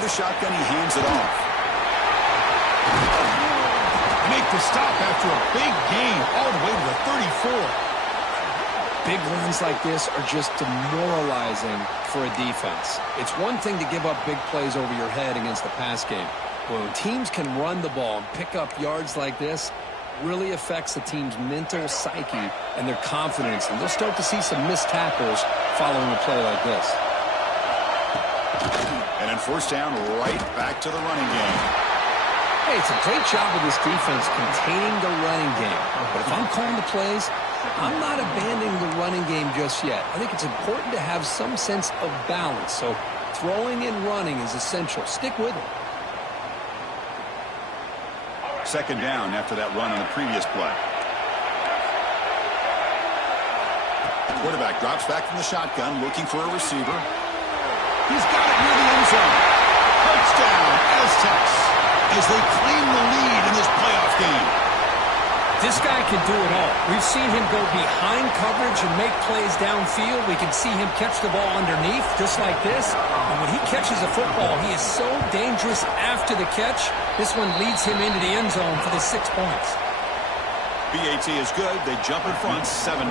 the shotgun, he hands it off. Make the stop after a big gain all the way to the 34. Big runs like this are just demoralizing for a defense. It's one thing to give up big plays over your head against the pass game. But when teams can run the ball and pick up yards like this, really affects the team's mental psyche and their confidence. And they'll start to see some missed tackles following a play like this. And then first down, right back to the running game. Hey, it's a great job of this defense containing the running game. But if I'm calling the plays, I'm not abandoning the running game just yet. I think it's important to have some sense of balance. So throwing and running is essential. Stick with it. Second down after that run on the previous play. Quarterback drops back from the shotgun, looking for a receiver. He's got it near the end zone. Touchdown, Aztecs, as they claim the lead in this playoff game. This guy can do it all. We've seen him go behind coverage and make plays downfield. We can see him catch the ball underneath, just like this. And when he catches a football, he is so dangerous after the catch. This one leads him into the end zone for the 6 points. BAT is good. They jump in front, 7-0.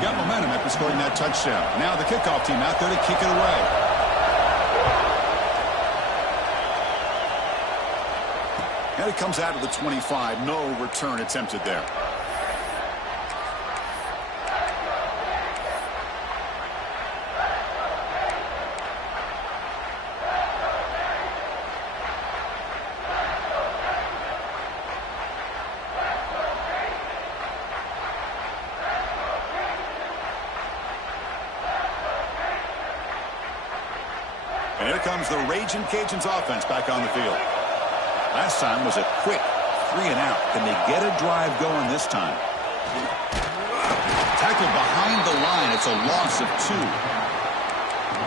Got momentum after scoring that touchdown. Now the kickoff team out there to kick it away. And it comes out of the 25. No return attempted there. And here comes the Raging Cajuns offense back on the field. Last time was a quick 3-and-out. Can they get a drive going this time? Tackled behind the line. It's a loss of 2.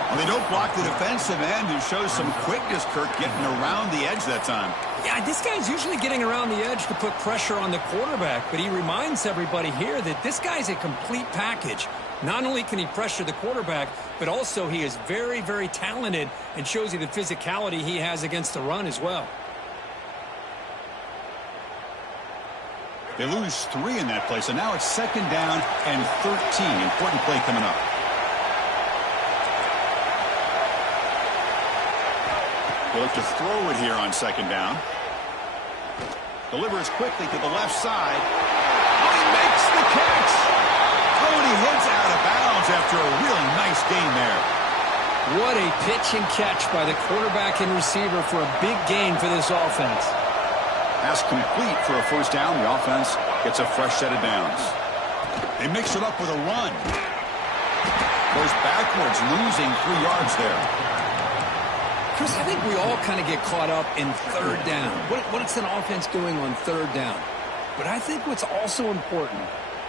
Well, they don't block the defensive end, who shows some quickness, Kirk, getting around the edge that time. Yeah, this guy's usually getting around the edge to put pressure on the quarterback, but he reminds everybody here that this guy's a complete package. Not only can he pressure the quarterback, but also he is very, very talented and shows you the physicality he has against the run as well. They lose 3 in that play, so now it's second down and 13. Important play coming up. They look to throw it here on second down. Delivers quickly to the left side. Oh, he makes the catch! Oh, and he heads out of bounds after a really nice gain there. What a pitch and catch by the quarterback and receiver for a big gain for this offense. Pass complete for a first down. The offense gets a fresh set of downs. They mix it up with a run. Goes backwards, losing 3 yards there. Chris, I think we all kind of get caught up in third down. What's an offense doing on third down? But I think what's also important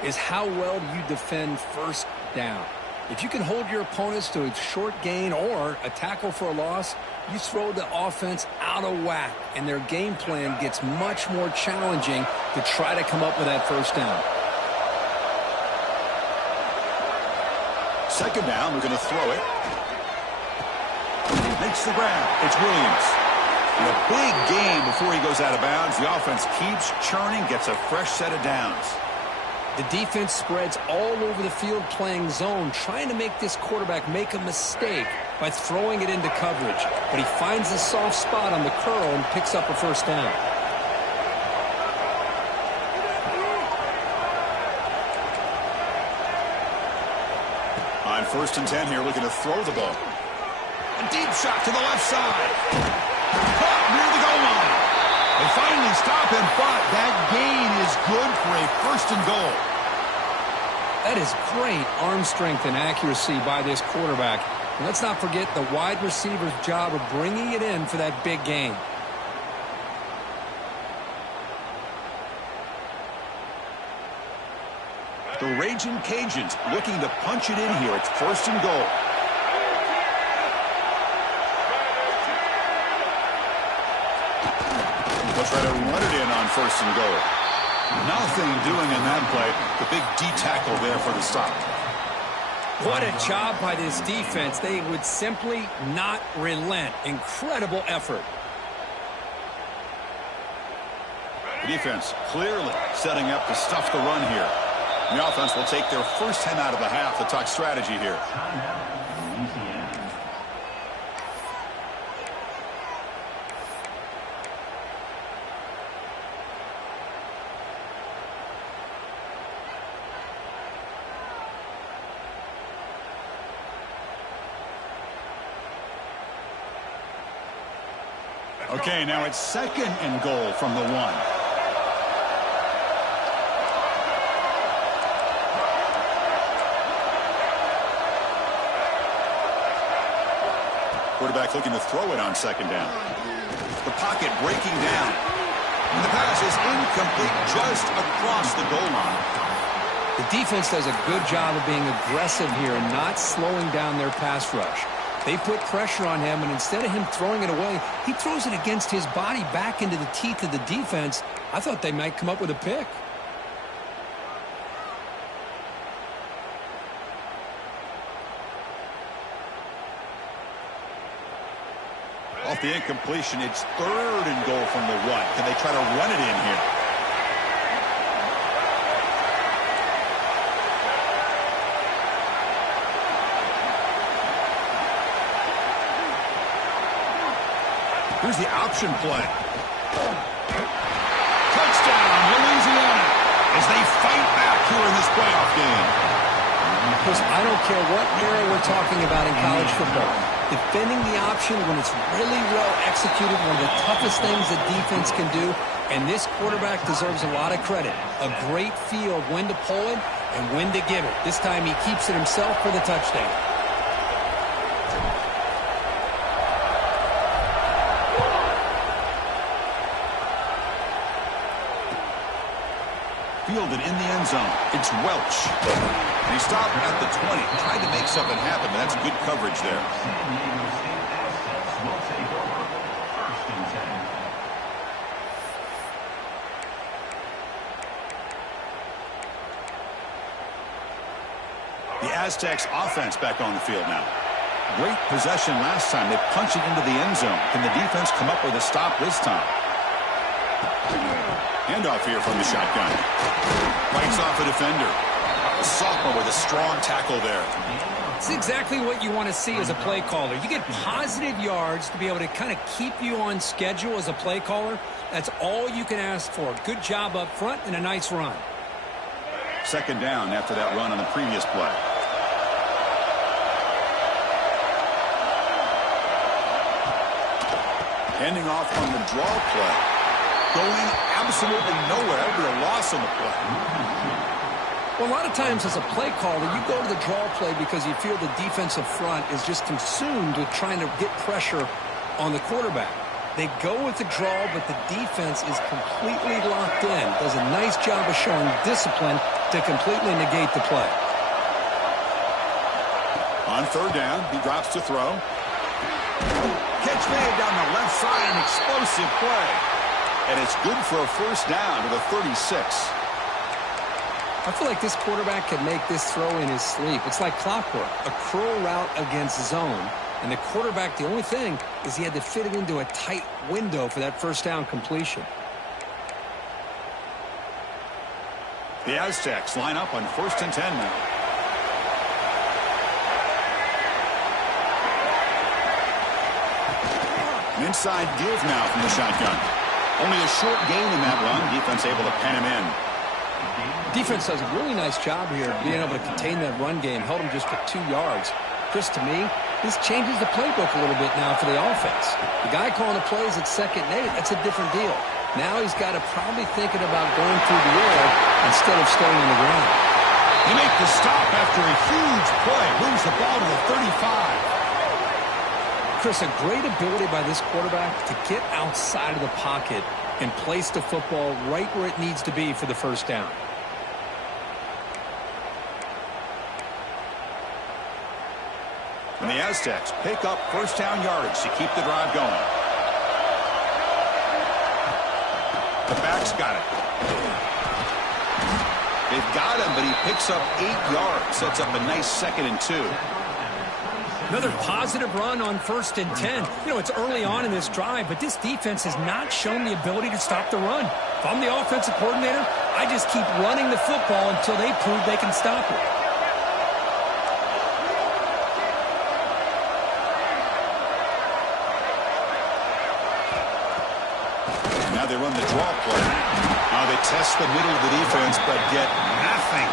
is how well you defend first down. If you can hold your opponents to a short gain or a tackle for a loss, you throw the offense out of whack, and their game plan gets much more challenging to try to come up with that first down. Second down, we're going to throw it. Makes the grab. It's Williams. And a big gain before he goes out of bounds. The offense keeps churning, gets a fresh set of downs. The defense spreads all over the field playing zone, trying to make this quarterback make a mistake by throwing it into coverage. But he finds a soft spot on the curl and picks up a first down. On 1st and 10 here, looking to throw the ball. A deep shot to the left side. Caught near the goal line. They finally stop him, but that gain is good for a 1st and goal. That is great arm strength and accuracy by this quarterback. And let's not forget the wide receiver's job of bringing it in for that big gain. The Raging Cajuns looking to punch it in here. It's 1st and goal. They'll try to run it in on 1st and goal. Nothing doing in that play. The big D tackle there for the stop. What a job by this defense. They would simply not relent. Incredible effort. The defense clearly setting up to stuff the run here. The offense will take their first 10 out of the half to talk strategy here. Okay, now it's 2nd and goal from the 1. Quarterback looking to throw it on 2nd down. The pocket breaking down. And the pass is incomplete just across the goal line. The defense does a good job of being aggressive here and not slowing down their pass rush. They put pressure on him, and instead of him throwing it away, he throws it against his body back into the teeth of the defense. I thought they might come up with a pick. Off the incompletion, it's 3rd and goal from the 1. Can they try to run it in here? Here's the option play. Touchdown, Louisiana, as they fight back here in this playoff game. Chris, I don't care what era we're talking about in college football. Defending the option when it's really well executed, one of the toughest things that defense can do, and this quarterback deserves a lot of credit. A great feel of when to pull it and when to give it. This time he keeps it himself for the touchdown. Fielded in the end zone. It's Welch. And he stopped at the 20. Tried to make something happen, but that's good coverage there. The Aztecs offense back on the field now. Great possession last time. They punch it into the end zone. Can the defense come up with a stop this time? Handoff here from the shotgun. Fights off a defender. A sophomore with a strong tackle there. It's exactly what you want to see as a play caller. You get positive yards to be able to kind of keep you on schedule as a play caller. That's all you can ask for. Good job up front and a nice run. 2nd down after that run on the previous play. Handing off on the draw play. Going absolutely nowhere. That'll be a loss on the play. Well, a lot of times as a play caller, you go to the draw play because you feel the defensive front is just consumed with trying to get pressure on the quarterback. They go with the draw, but the defense is completely locked in. Does a nice job of showing discipline to completely negate the play. On 3rd down, he drops to throw. Catch made down the left side, an explosive play. And it's good for a 1st down to the 36. I feel like this quarterback can make this throw in his sleep. It's like clockwork, a curl route against zone. And the quarterback, the only thing is he had to fit it into a tight window for that 1st down completion. The Aztecs line up on 1st and 10 now. An inside give now from the shotgun. Only a short gain in that run. Defense able to pen him in. Defense does a really nice job here being able to contain that run game. Held him just for 2 yards. Chris, to me, this changes the playbook a little bit now for the offense. The guy calling the plays at 2nd and 8, that's a different deal. Now he's got to probably thinking about going through the air instead of staying on the ground. They make the stop after a huge play. Moves the ball to the 35. Chris, a great ability by this quarterback to get outside of the pocket and place the football right where it needs to be for the 1st down. And the Aztecs pick up 1st down yardage to keep the drive going. The back's got it. They've got him, but he picks up 8 yards. Sets up a nice 2nd and 2. Another positive run on 1st and 10. You know, it's early on in this drive, but this defense has not shown the ability to stop the run. If I'm the offensive coordinator, I just keep running the football until they prove they can stop it. Now they run the draw play. Now they test the middle of the defense, but get nothing.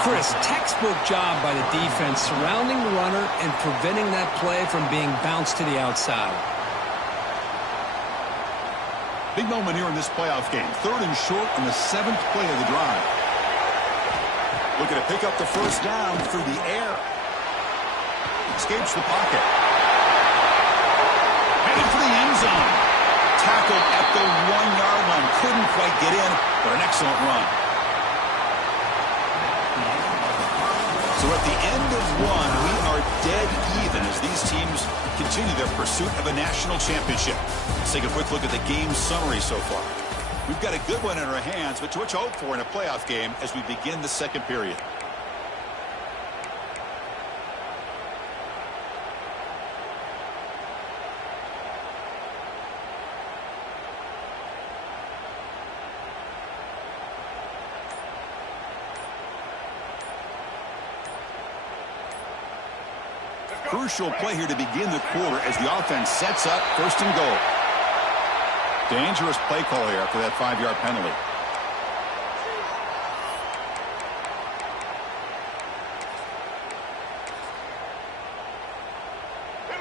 Chris, textbook job by the defense surrounding the runner and preventing that play from being bounced to the outside. Big moment here in this playoff game. 3rd and short on the 7th play of the drive. Looking to pick up the 1st down through the air. Escapes the pocket. Headed for the end zone. Tackled at the 1-yard line. Couldn't quite get in, but an excellent run. So at the end of 1, we are dead even as these teams continue their pursuit of a national championship. Let's take a quick look at the game summary so far. We've got a good one in our hands, but to what you hope for in a playoff game as we begin the 2nd period. Crucial play here to begin the quarter as the offense sets up 1st and goal. Dangerous play call here after that 5-yard penalty.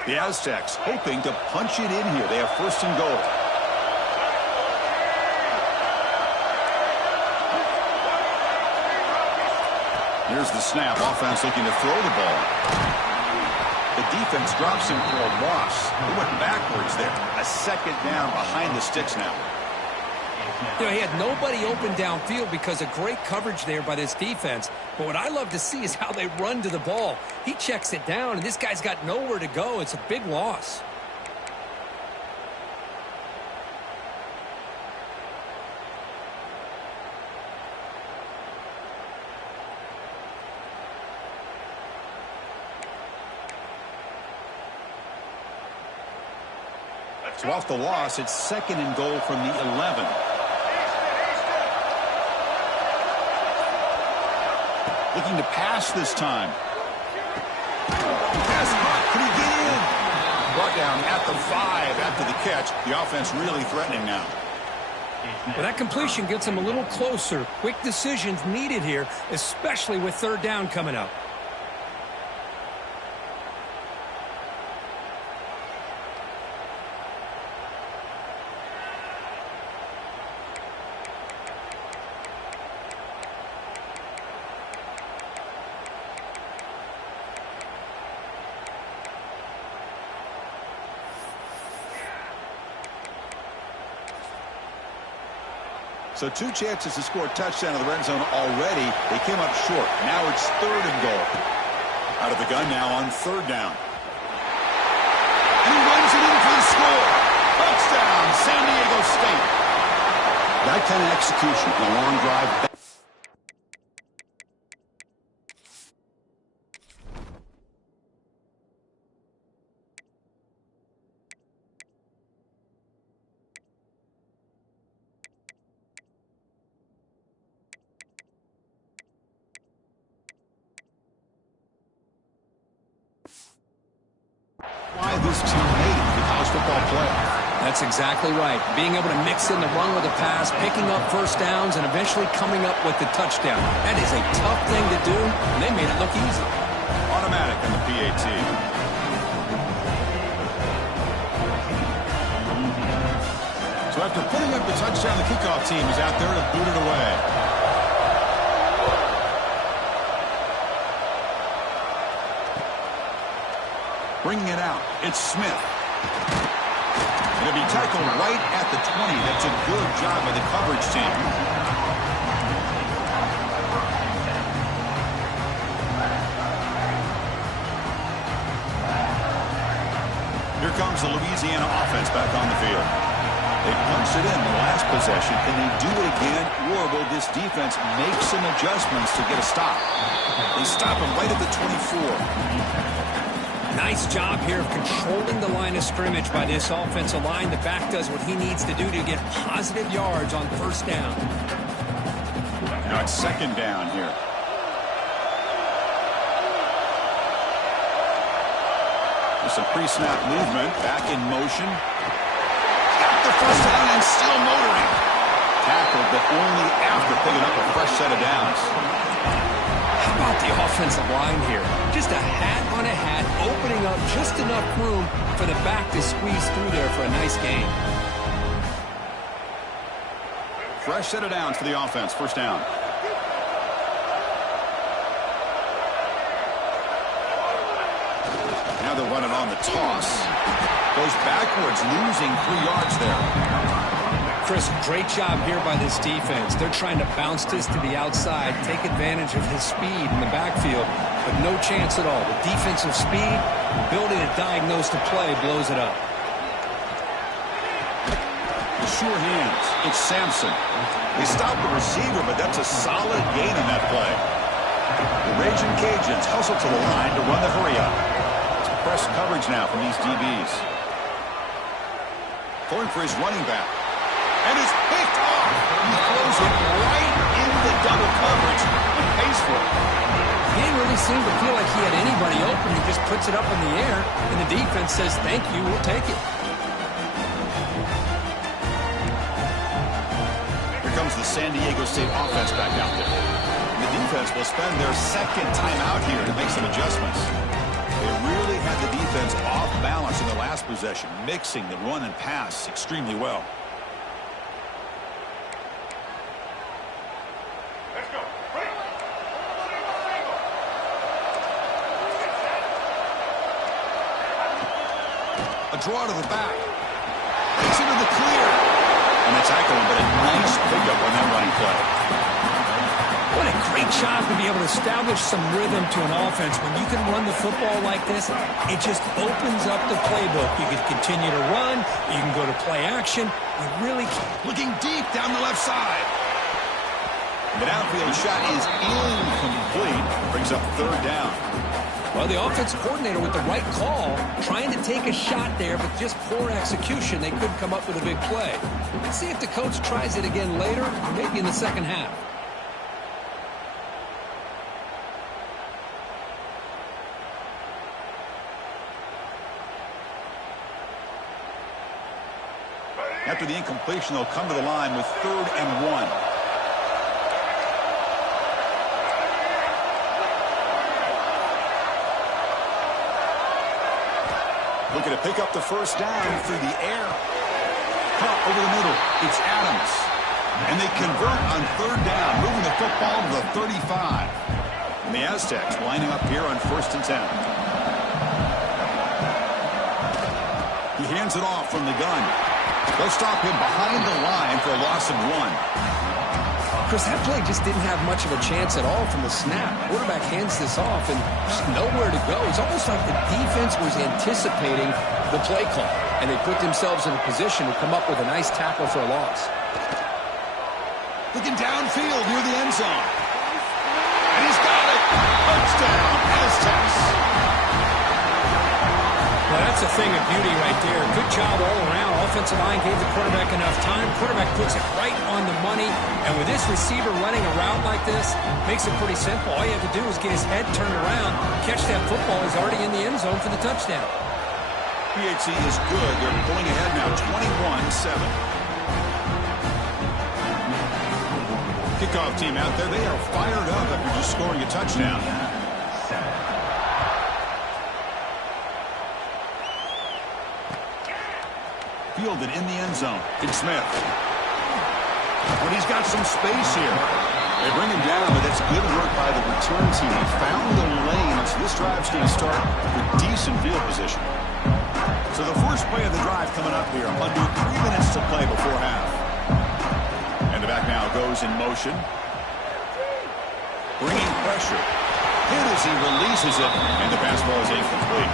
The Aztecs hoping to punch it in here. They have 1st and goal. Here's the snap. Offense looking to throw the ball. The defense drops him for a loss. He went backwards there. A 2nd down behind the sticks now. You know, he had nobody open downfield because of great coverage there by this defense. But what I love to see is how they run to the ball. He checks it down, and this guy's got nowhere to go. It's a big loss. So off the loss, it's 2nd and goal from the 11. Looking to pass this time. Pass hot. Can he get in? Brought down at the 5 after the catch. The offense really threatening now. Well, that completion gets him a little closer. Quick decisions needed here, especially with 3rd down coming up. So 2 chances to score a touchdown in the red zone already. They came up short. Now it's 3rd and goal. Out of the gun now on 3rd down. And he runs it in for the score. Touchdown, San Diego State. That kind of execution in a long drive. Why this team made it to the college football playoff. That's exactly right. Being able to mix in the run with a pass, picking up 1st downs, and eventually coming up with the touchdown. That is a tough thing to do, and they made it look easy. Automatic on the PAT. So after putting up the touchdown, the kickoff team is out there to boot it away. Bringing it out, it's Smith. It'll be tackled right at the 20. That's a good job by the coverage team. Here comes the Louisiana offense back on the field. They punched it in the last possession. Can they do it again, or will this defense make some adjustments to get a stop? They stop him right at the 24. Nice job here of controlling the line of scrimmage by this offensive line. The back does what he needs to do to get positive yards on first down. Now it's second down here. There's some pre-snap movement. Back in motion. Got the first down and still motoring. Tackled, but only after picking up a fresh set of downs. How about the offensive line here? Just a hat on a hat, opening up just enough room for the back to squeeze through there for a nice gain. Fresh set of downs for the offense. First down. Now they're running on the toss. Goes backwards, losing 3 yards there. Chris, great job here by this defense. They're trying to bounce this to the outside, take advantage of his speed in the backfield, but no chance at all. The defensive speed, ability to diagnose the play, blows it up. Sure hands. It's Sampson. They stop the receiver, but that's a solid gain on that play. The Raging Cajuns hustle to the line to run the hurry-up. It's press coverage now from these DBs. Going for his running back. And it's picked off. He throws it right in the double coverage and pays for it. He didn't really seem to feel like he had anybody open. He just puts it up in the air, and the defense says, thank you, we'll take it. Here comes the San Diego State offense back out there. And the defense will spend their second time out here to make some adjustments. They really had the defense off balance in the last possession, mixing the run and pass extremely well. A draw to the back. It's into the clear. And they tackle him, but a nice pickup on that running play. What a great job to be able to establish some rhythm to an offense. When you can run the football like this, it just opens up the playbook. You can continue to run. You can go to play action. You really looking deep down the left side. The downfield shot is incomplete. Brings up third down. Well, the offense coordinator with the right call, trying to take a shot there, but just poor execution. They couldn't come up with a big play. Let's see if the coach tries it again later, or maybe in the second half. After the incompletion, they'll come to the line with 3rd and 1. Looking to pick up the first down through the air. Caught over the middle. It's Adams. And they convert on 3rd down, moving the football to the 35. And the Aztecs lining up here on 1st and 10. He hands it off from the gun. They'll stop him behind the line for a loss of 1. Chris, that play just didn't have much of a chance at all from the snap. Quarterback hands this off and just nowhere to go. It's almost like the defense was anticipating the play call, and they put themselves in a position to come up with a nice tackle for a loss. Looking downfield near the end zone. And he's got it. Touchdown, Aztecs. Well, that's a thing of beauty right there. Good job all around. Offensive line gave the quarterback enough time. Quarterback puts it right on the money. And with this receiver running a route like this, makes it pretty simple. All you have to do is get his head turned around, catch that football. He's already in the end zone for the touchdown. PHC is good. They're pulling ahead now, 21-7. Kickoff team out there. They are fired up after just scoring a touchdown. Fielded in the end zone. It's Smith. But he's got some space here. They bring him down, but that's good work by the return team. He found the lane, so this drive's going to start with decent field position. So the first play of the drive coming up here. Under 3 minutes to play before half. And the back now goes in motion. Bringing pressure. Hit as he releases it, and the pass ball is incomplete.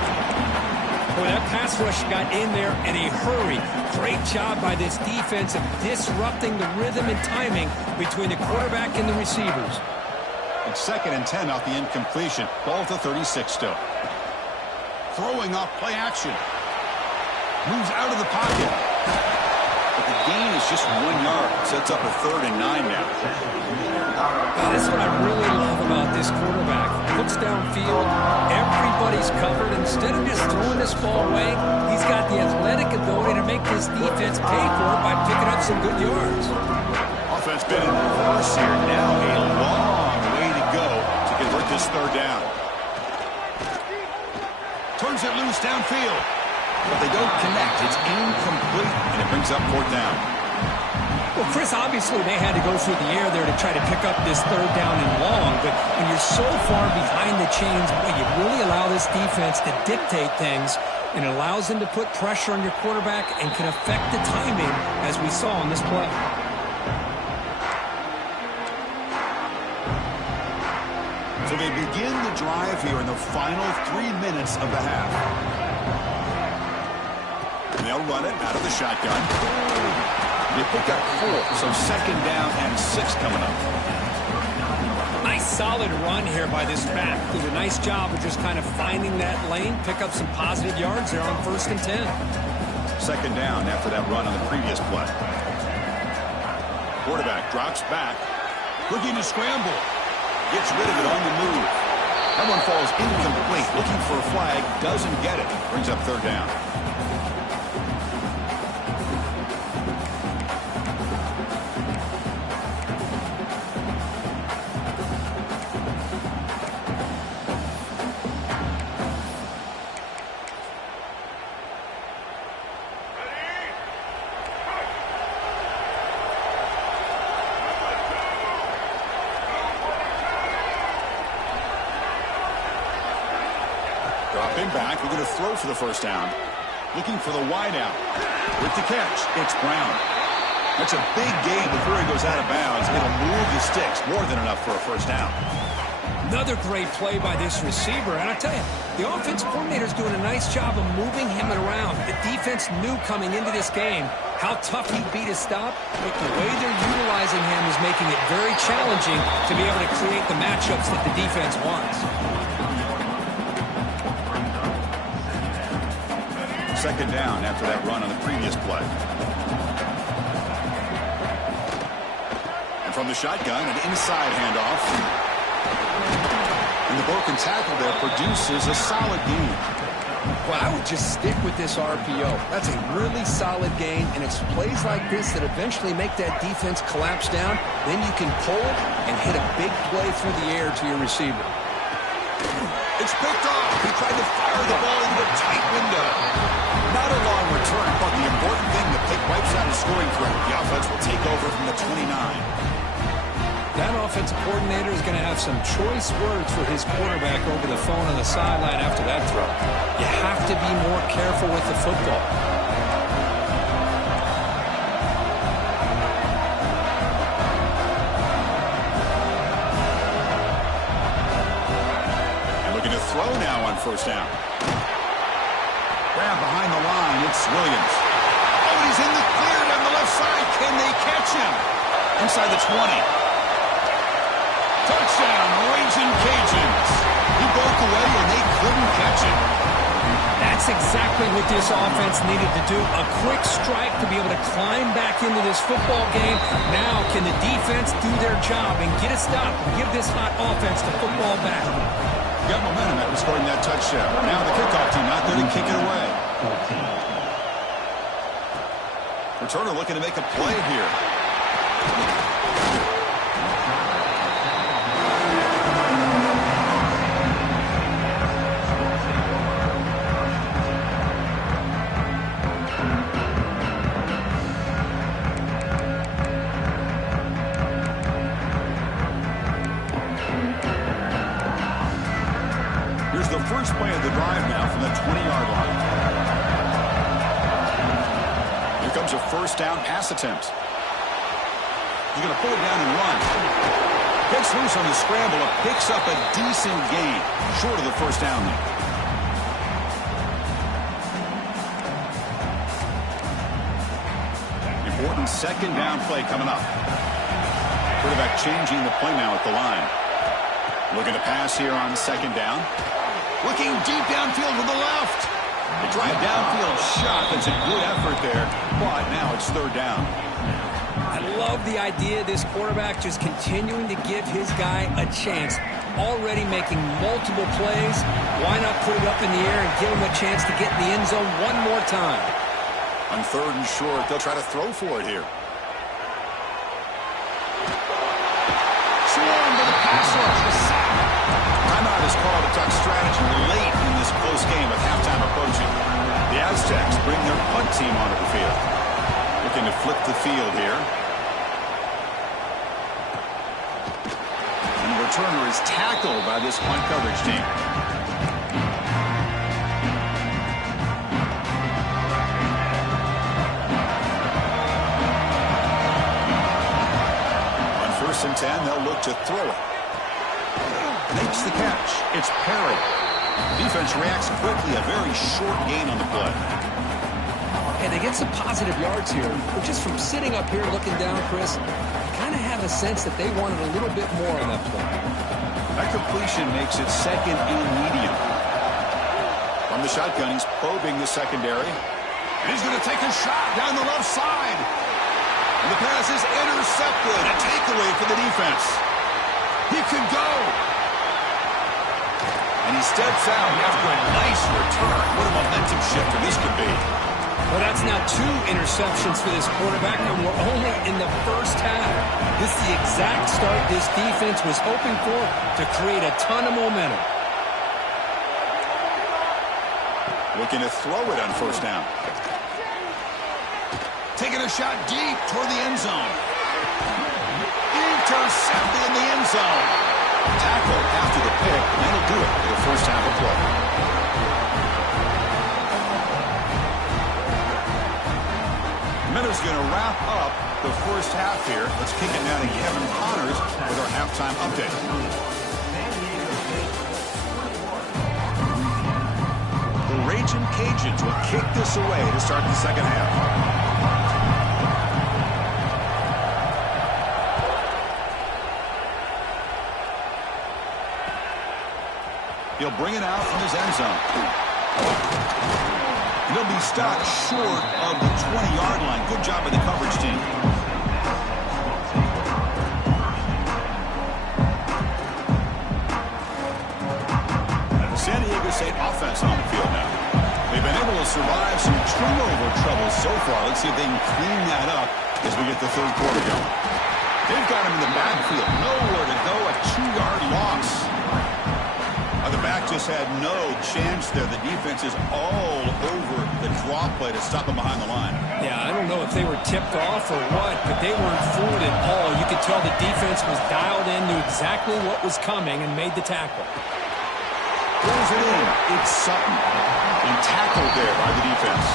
Boy, that pass rush got in there in a hurry. Great job by this defense of disrupting the rhythm and timing between the quarterback and the receivers. It's 2nd and 10 off the incompletion. Ball at the 36 still. Throwing off play action. Moves out of the pocket. But the gain is just 1 yard. Sets up a 3rd and 9 now. That's what I really love about this quarterback. Looks downfield. Everybody's covered. Instead of just throwing this ball away, he's got the athletic ability to make this defense pay for it by picking up some good yards. Offense been in reverse here. Now a long way to go to convert this 3rd down. Turns it loose downfield. But they don't connect. It's incomplete, and it brings up 4th down. Well, Chris, obviously they had to go through the air there to try to pick up this 3rd down and long, but when you're so far behind the chains, boy, you really allow this defense to dictate things, and it allows them to put pressure on your quarterback and can affect the timing, as we saw on this play. So they begin the drive here in the final 3 minutes of the half. And they'll run it out of the shotgun. They pick up 4, so 2nd down and 6 coming up. Nice solid run here by this back. Did a nice job of just kind of finding that lane, pick up some positive yards there on 1st and 10. 2nd down after that run on the previous play. Quarterback drops back, looking to scramble. Gets rid of it on the move. That one falls incomplete. Looking for a flag, doesn't get it. Brings up 3rd down. Dropping back, we're going to throw for the 1st down. Looking for the wideout. With the catch, it's Brown. That's a big gain before he goes out of bounds. It'll move the sticks, more than enough for a 1st down. Another great play by this receiver, and I tell you, the offense coordinator's doing a nice job of moving him around. The defense knew coming into this game how tough he'd be to stop, but the way they're utilizing him is making it very challenging to be able to create the matchups that the defense wants. 2nd down after that run on the previous play. And from the shotgun, an inside handoff. And the broken tackle there produces a solid gain. Well, I would just stick with this RPO. That's a really solid gain, and it's plays like this that eventually make that defense collapse down. Then you can pull and hit a big play through the air to your receiver. It's picked off. He tried to fire the ball into a tight window. Not a long return, but the important thing, the pick wipes out a scoring threat. The offense will take over from the 29. That offensive coordinator is going to have some choice words for his quarterback over the phone on the sideline after that throw. You have to be more careful with the football. And looking to throw now on 1st down. Grab behind the line, it's Williams. Oh, he's in the clear down the left side. Can they catch him? Inside the 20. Touchdown, Raging Cajuns. He broke away and they couldn't catch him. That's exactly what this offense needed to do. A quick strike to be able to climb back into this football game. Now can the defense do their job and get a stop and give this hot offense the football back? Got momentum after scoring that touchdown. Now the kickoff team out there to kick it away. Returner looking to make a play here. Here's the first play of the drive now from the 20-yard line. Here comes a 1st down pass attempt. He's going to pull it down and run. Gets loose on the scramble and picks up a decent gain, short of the 1st down there. second down play coming up. Quarterback changing the play now at the line. Looking to pass here on second down. Looking deep downfield to the left. The drive downfield shot. That's a good effort there. But now it's third down. I love the idea of this quarterback just continuing to give his guy a chance. Already making multiple plays. Why not put it up in the air and give him a chance to get in the end zone one more time? On third and short, they'll try to throw for it here. Swarm to the pass rush. The sack. Timeout is called to talk strategy late in this close game with halftime approaching. The Aztecs bring their punt team onto the field. Looking to flip the field here. And the returner is tackled by this punt coverage team. On 1st and 10, they'll look to throw it. Makes the catch. It's Perry. Defense reacts quickly. A very short gain on the play. And they get some positive yards here. But just from sitting up here looking down, Chris, I kind of have a sense that they wanted a little bit more on that play. That completion makes it second and medium. From the shotgun, he's probing the secondary. And he's going to take a shot down the left side. And the pass is intercepted. A takeaway for the defense. He can go. And he steps out after a nice return. What a momentum shifter this could be. Well, that's now 2 interceptions for this quarterback, and we're only in the first half. This is the exact start this defense was hoping for to create a ton of momentum. Looking to throw it on 1st down. Taking a shot deep toward the end zone. Intercepted in the end zone. Tackle after the pick, and that'll do it for the first half of play. Miller's going to wrap up the first half here. Let's kick it now to Kevin Connors with our halftime update. The Ragin' Cajuns will kick this away to start the second half. He'll bring it out from his end zone. He'll be stopped short of the 20-yard line. Good job by the coverage team. The San Diego State offense on the field now. They've been able to survive some turnover trouble so far. Let's see if they can clean that up as we get the third quarter going. They've got him in the backfield. Nowhere to go. A 2-yard loss. The back just had no chance there. The defense is all over the draw play to stop him behind the line. Yeah, I don't know if they were tipped off or what, but they weren't fooled at all. You could tell the defense was dialed in, knew exactly what was coming, and made the tackle. Pulls it in. It's Sutton. And tackled there by the defense.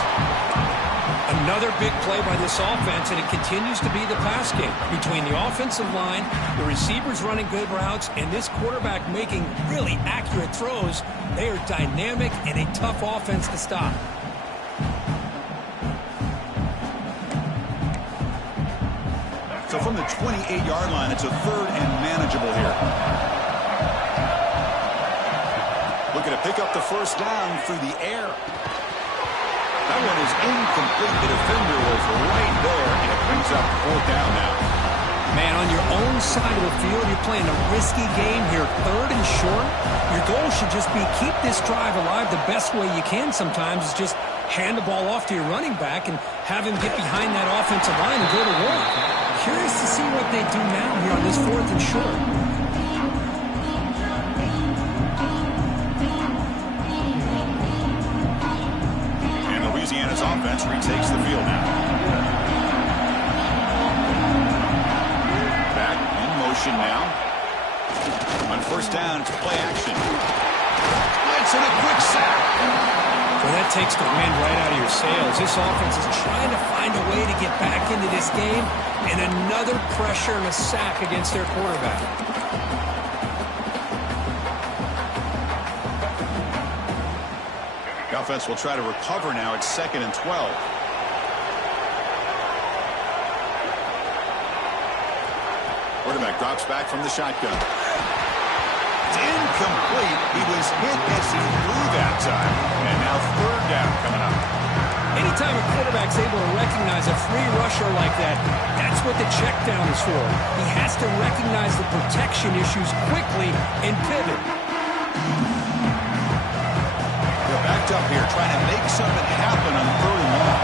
Another big play by this offense, and it continues to be the pass game. Between the offensive line, the receivers running good routes, and this quarterback making really accurate throws, they are dynamic and a tough offense to stop. So from the 28-yard line, it's a third and manageable here. Looking to pick up the first down through the air. That one is incomplete. The defender was right there, and it brings up 4th down now. Man, on your own side of the field, you're playing a risky game here. 3rd and short. Your goal should just be keep this drive alive the best way you can sometimes is just hand the ball off to your running back and have him get behind that offensive line and go to work. Curious to see what they do now here on this 4th and short. Louisiana's offense retakes the field now. Back in motion now. On 1st down, it's play action. Blitz and a quick sack. Well, that takes the wind right out of your sails. This offense is trying to find a way to get back into this game, and another pressure and a sack against their quarterback. The offense will try to recover now. It's 2nd and 12. Quarterback drops back from the shotgun. It's incomplete. He was hit as he threw that time. And now third down coming up. Anytime a quarterback's able to recognize a free rusher like that, that's what the check down is for. He has to recognize the protection issues quickly and pivot. They're backed up here trying to make something happen on third and long.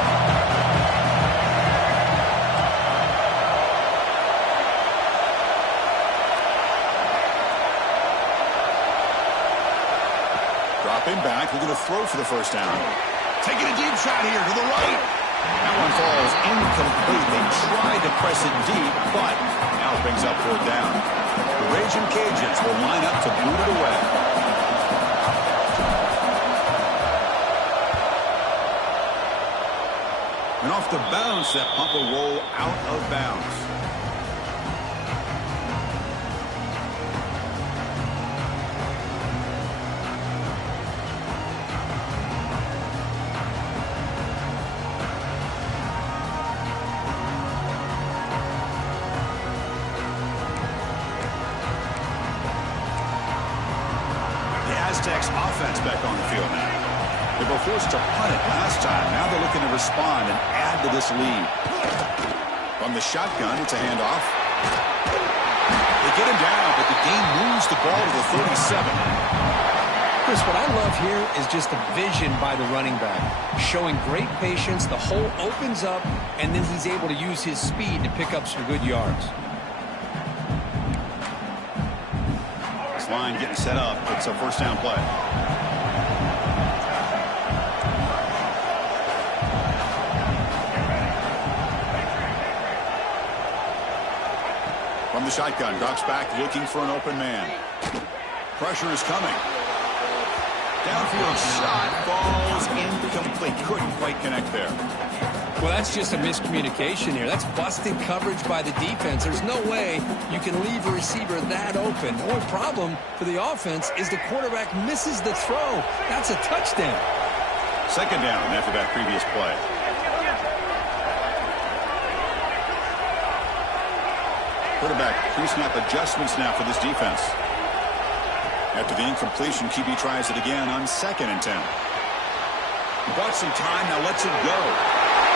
Dropping back, looking to throw for the first down. Taking a deep shot here to the right. That one falls incomplete. They tried to press it deep, but now it brings up fourth down. The Raging Cajuns will line up to boot it away. And off the bounce, that punt will roll out of bounds. Offense back on the field now. They were forced to punt it last time. Now they're looking to respond and add to this lead. From the shotgun, it's a handoff. They get him down, but the game moves the ball to the 37. Chris, what I love here is just the vision by the running back. Showing great patience, the hole opens up, and then he's able to use his speed to pick up some good yards. Line getting set up. It's a first down play. From the shotgun, drops back looking for an open man. Pressure is coming. Downfield shot falls incomplete. Couldn't quite connect there. Well, that's just a miscommunication here. That's busted coverage by the defense. There's no way you can leave a receiver that open. The only problem for the offense is the quarterback misses the throw. That's a touchdown. Second down after that previous play. Quarterback pre-snap adjustments now for this defense. After the incompletion, QB tries it again on 2nd and 10. Bought some time, now lets it go.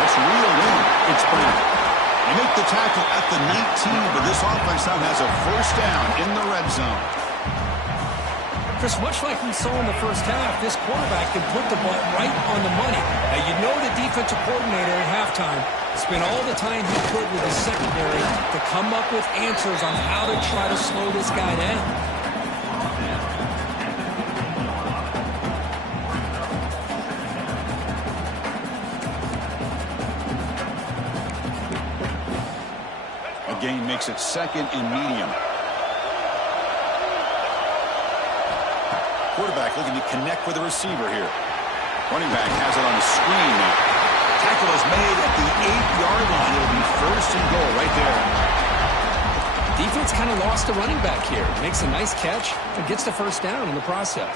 That's reeled in. It's Brown. They make the tackle at the 19, but this offense now has a first down in the red zone. Chris, much like we saw in the first half, this quarterback can put the ball right on the money. Now, you know the defensive coordinator at halftime spent all the time he could with his secondary to come up with answers on how to try to slow this guy down. Gain makes it 2nd and medium. Quarterback looking to connect with the receiver here. Running back has it on the screen now. Tackle is made at the 8-yard line. It'll be first and goal right there. Defense kind of lost the running back here. Makes a nice catch and gets the first down in the process.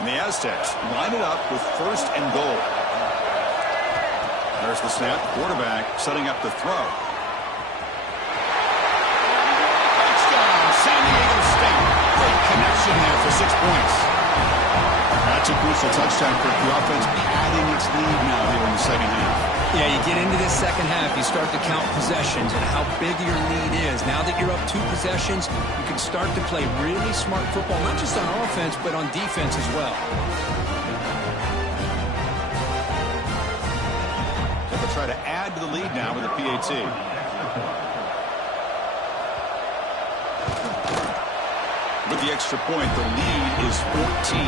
And the Aztecs line it up with first and goal. There's the snap. Quarterback setting up the throw. San Diego State. Great connection there for 6 points. That's a crucial touchdown for the offense, padding its lead now here in the second half. Yeah, you get into this second half, you start to count possessions and how big your lead is. Now that you're up 2 possessions, you can start to play really smart football, not just on offense, but on defense as well. So they'll try to add to the lead now with a PAT. With the extra point, the lead is 14.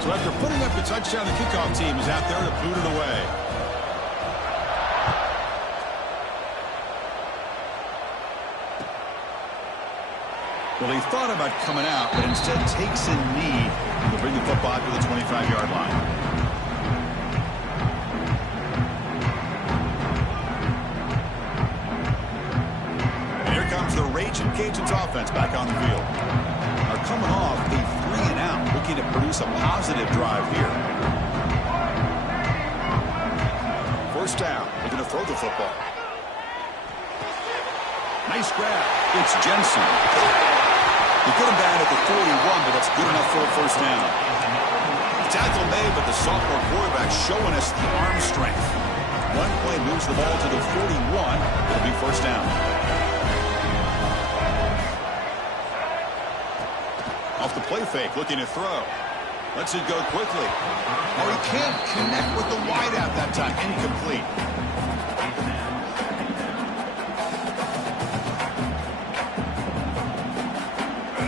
So after putting up the touchdown, the kickoff team is out there to boot it away. Well, he thought about coming out, but instead takes a knee to bring the football to the 25-yard line. The Raging Cajuns offense back on the field. Are coming off a 3-and-out, looking looking to produce a positive drive here. First down, looking to throw the football. Nice grab. It's Jensen. He put him down at the 41, but that's good enough for a first down. Tackle made, but the sophomore quarterback showing us the arm strength. One play moves the ball to the 41. It'll be first down. Off the play fake, looking to throw. Lets it go quickly. Oh, he can't connect with the wideout that time. Incomplete.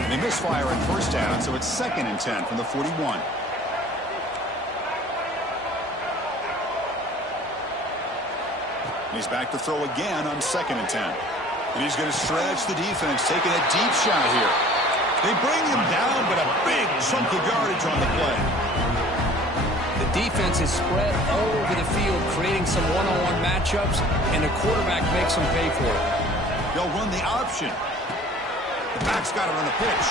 They misfire on first down, so it's 2nd and 10 from the 41. He's back to throw again on 2nd and 10. And he's going to stretch the defense, taking a deep shot here. They bring him down, but a big chunk of yardage on the play. The defense is spread all over the field, creating some one-on-one matchups, and the quarterback makes them pay for it. They'll run the option. The back's got it on the pitch.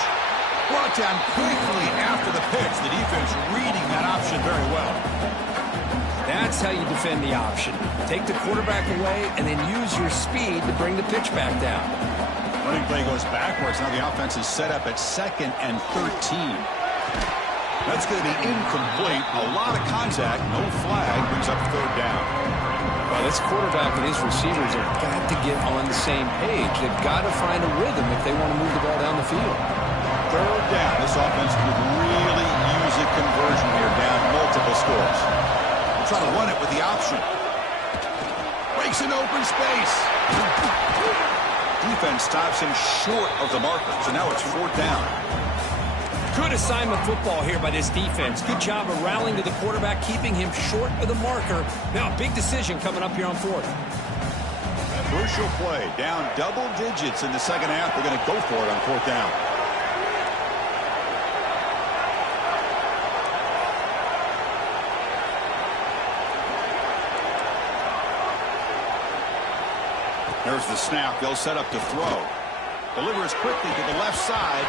Brought down quickly after the pitch. The defense reading that option very well. That's how you defend the option. Take the quarterback away and then use your speed to bring the pitch back down. Running play goes backwards. Now the offense is set up at 2nd and 13. That's going to be incomplete. A lot of contact. No flag. Brings up 3rd down. Well, this quarterback and his receivers have got to get on the same page. They've got to find a rhythm if they want to move the ball down the field. 3rd down. This offense could really use a conversion here, down multiple scores. We'll try to run it with the option. Breaks into open space. Defense stops him short of the marker, so now it's 4th down. Good assignment football here by this defense. Good job of rallying to the quarterback, keeping him short of the marker. Now a big decision coming up here on 4th. Crucial play. Down double digits in the second half. They're going to go for it on 4th down. There's the snap. They'll set up to throw. Delivers quickly to the left side.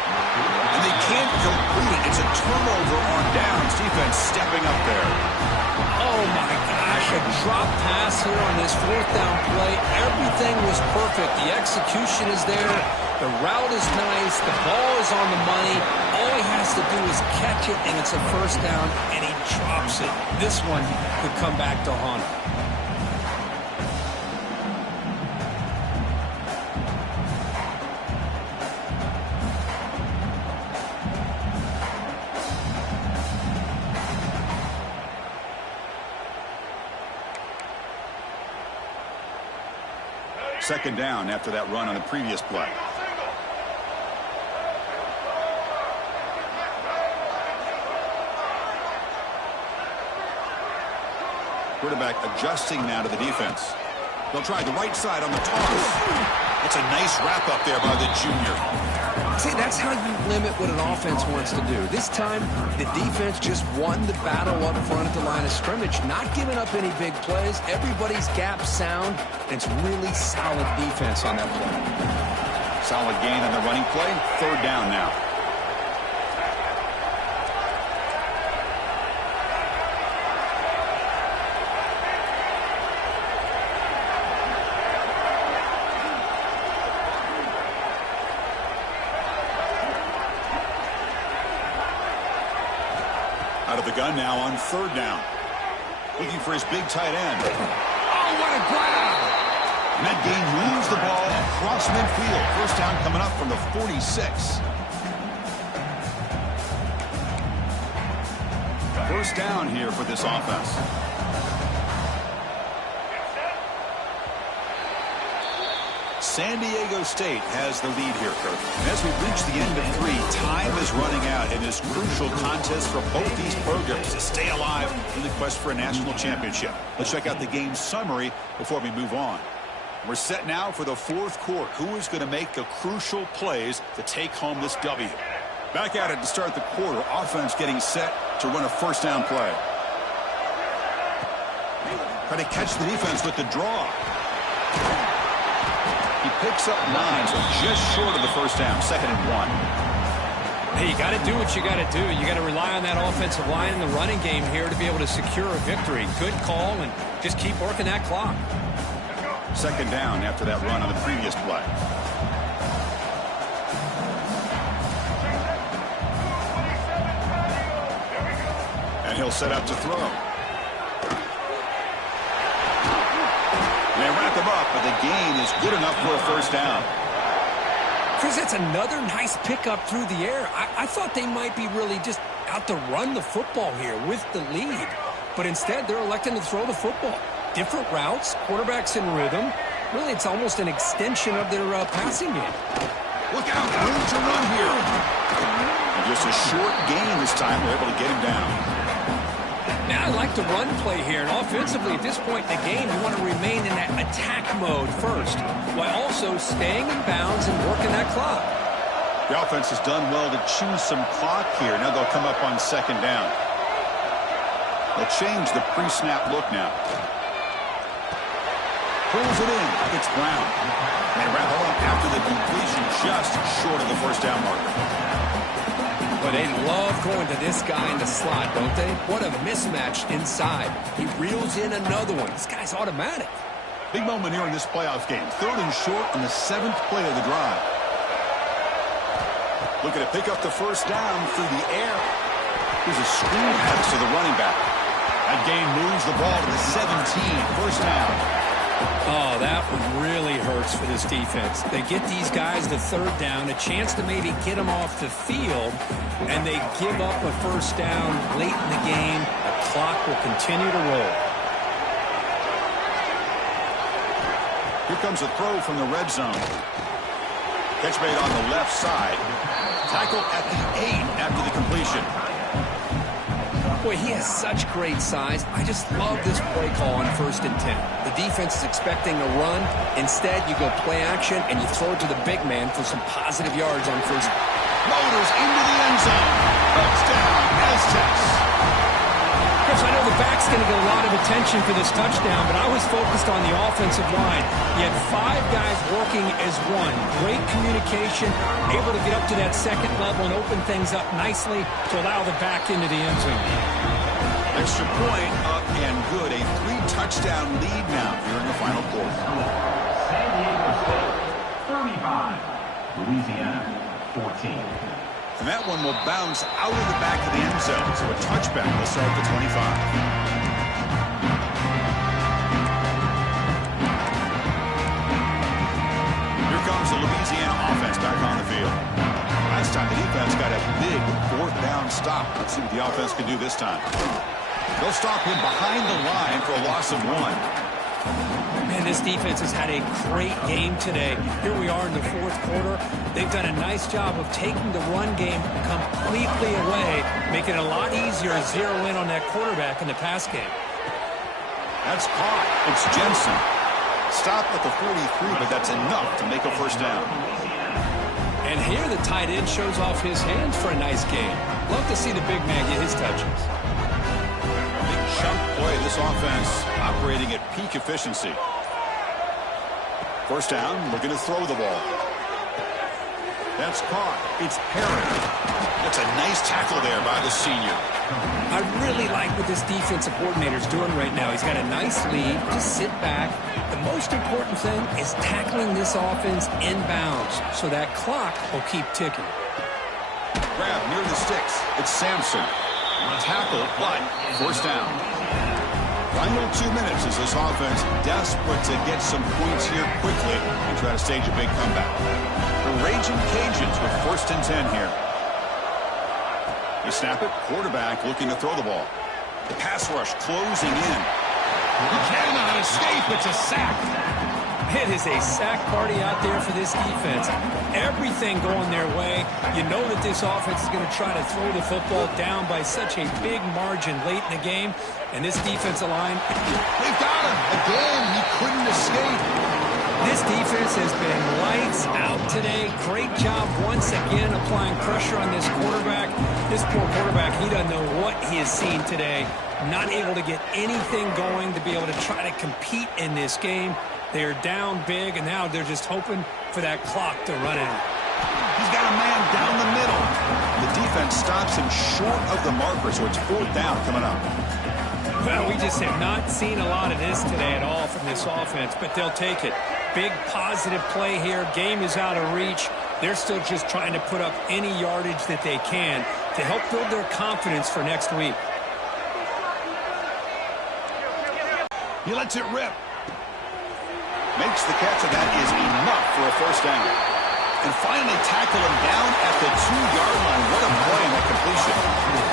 And they can't complete it. It's a turnover on downs. Defense stepping up there. Oh, my gosh. A drop pass here on this 4th down play. Everything was perfect. The execution is there. The route is nice. The ball is on the money. All he has to do is catch it, and it's a first down, and he drops it. This one could come back to haunt him. Second down after that run on the previous play. Quarterback adjusting now to the defense. They'll try the right side on the toss. That's a nice wrap up there by the junior. See, that's how you limit what an offense wants to do. This time, the defense just won the battle up front at the line of scrimmage, not giving up any big plays. Everybody's gap sound, and it's really solid defense on that play. Solid gain on the running play. 3rd down now. Out of the gun now on 3rd down. Looking for his big tight end. Oh, what a grab! And that gain moves the ball across midfield. First down coming up from the 46. First down here for this offense. San Diego State has the lead here, Kirk. And as we reach the end of 3, time is running out in this crucial contest for both these programs to stay alive in the quest for a national championship. Let's check out the game summary before we move on. We're set now for the 4th quarter. Who is going to make the crucial plays to take home this W? Back at it to start the quarter. Offense getting set to run a first down play. Try to catch the defense with the draw. He picks up 9, so just short of the first down. 2nd and 1. Hey, you got to do what you got to do. You got to rely on that offensive line in the running game here to be able to secure a victory. Good call, and just keep working that clock. Second down after that run on the previous play. And he'll set up to throw. They wrap him up, but the gain is good enough for a first down. Chris, that's another nice pickup through the air. I thought they might be really just out to run the football here with the lead. But instead, they're electing to throw the football. Different routes, quarterback's in rhythm. Really, it's almost an extension of their passing game. Look out, room to run here. And just a short gain this time. We're able to get him down. Now, I like the run play here. And offensively, at this point in the game, you want to remain in that attack mode first, while also staying in bounds and working that clock. The offense has done well to choose some clock here. Now they'll come up on second down. They'll change the pre-snap look now. Pulls it in. It's Brown. They wrap it up after the completion, just short of the first down marker. But they love going to this guy in the slot, don't they? What a mismatch inside. He reels in another one. This guy's automatic. Big moment here in this playoff game. Third and short on the 7th play of the drive. Looking to pick up the first down through the air. Here's a screen pass to the running back. That gain moves the ball to the 17. First down. Oh, that one really hurts for this defense. They get these guys to third down, a chance to maybe get them off the field, and they give up a first down late in the game. The clock will continue to roll. Here comes a throw from the red zone. Catch made on the left side. Tackle at the 8 after the completion. Boy, he has such great size. I just love this play call on 1st and 10. The defense is expecting a run. Instead, you go play action, and you throw it to the big man for some positive yards on first. Motors into the end zone. Touchdown, Aztecs. Chris, I know the back's going to get a lot of attention for this touchdown, but I was focused on the offensive line. You had 5 guys working as one. Great communication, able to get up to that second level and open things up nicely to allow the back into the end zone. Extra point up and good. A 3-touchdown lead now here in the final quarter. San Diego State 35, Louisiana 14. And that one will bounce out of the back of the end zone. So a touchback will start the 25. Here comes the Louisiana offense back on the field. Last time the defense got a big 4th down stop. Let's see what the offense can do this time. They'll stop him behind the line for a loss of 1. Man, this defense has had a great game today. Here we are in the 4th quarter. They've done a nice job of taking the run game completely away, making it a lot easier to zero in on that quarterback in the pass game. That's caught. It's Jensen. Stop at the 43, but that's enough to make a first down. And here the tight end shows off his hands for a nice game. Love to see the big man get his touches. Big chunk play. This offense operating at peak efficiency. First down, looking to throw the ball. That's caught. It's Perry. That's a nice tackle there by the senior. I really like what this defensive coordinator's doing right now. He's got a nice lead. Just sit back. The most important thing is tackling this offense in bounds so that clock will keep ticking. Grab near the sticks. It's Sampson. Tackle, but first down. Final 2 minutes as this offense desperate to get some points here quickly and try to stage a big comeback. The Raging Cajuns with 1st and 10 here. They snap it. Quarterback looking to throw the ball. The pass rush closing in. He cannot escape. It's a sack. It is a sack party out there for this defense. Everything going their way. You know that this offense is going to try to throw the football down by such a big margin late in the game. And this defensive line, They've got him. Again, he couldn't escape. this defense has been lights out today. Great job once again applying pressure on this quarterback. This poor quarterback, he doesn't know what he has seen today. Not able to get anything going to be able to try to compete in this game. They're down big, and now they're just hoping for that clock to run out. He's got a man down the middle. The defense stops him short of the marker, so it's 4th down coming up. Well, we just have not seen a lot of this today at all from this offense, but they'll take it. Big positive play here. Game is out of reach. They're still just trying to put up any yardage that they can to help build their confidence for next week. He lets it rip. Makes the catch, and that is enough for a 1st down. And finally tackle him down at the 2-yard line. What a play in that completion.